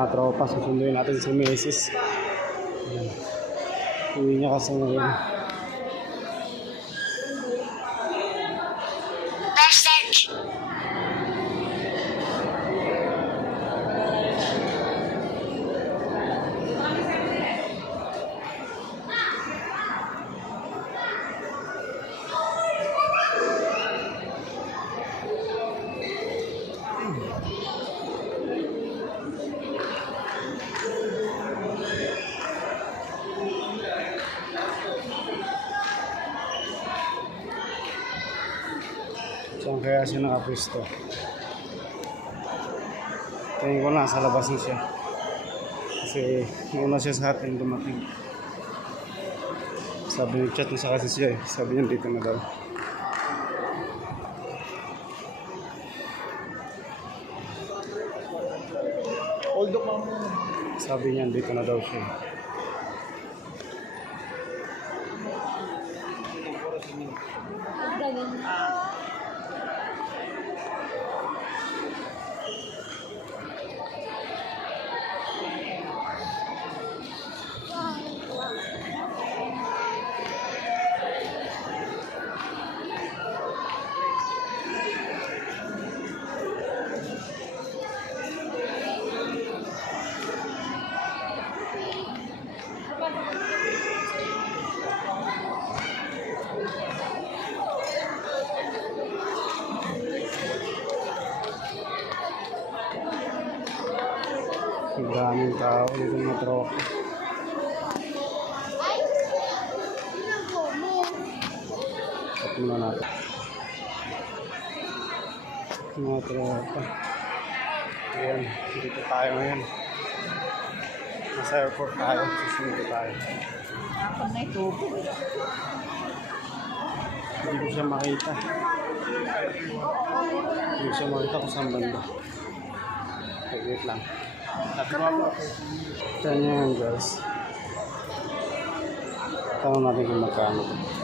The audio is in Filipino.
mga tropa. Susunduin natin si Mrs. Uwi niya kasi ngayon. Saan kaya siya nakapwesto? Tingin ko nasa labas na siya. Kasi una siya sa atin dumating. Sabi ni chat na sa kasi siya eh. Sabi niya dito na daw. Hold up mo. Sabi niya dito na daw siya. Ang daming tao dito na tropa. Cut muna natin. Mga tropa. Ayan, dito tayo ngayon. Nasa airport tayo. Susunod tayo. Ako na ito. Hindi ko siya makita. Hindi ko siya makita kung saan banda. Okay, wait lang. Ito niya yan guys. Tanong natin kung magkano. to.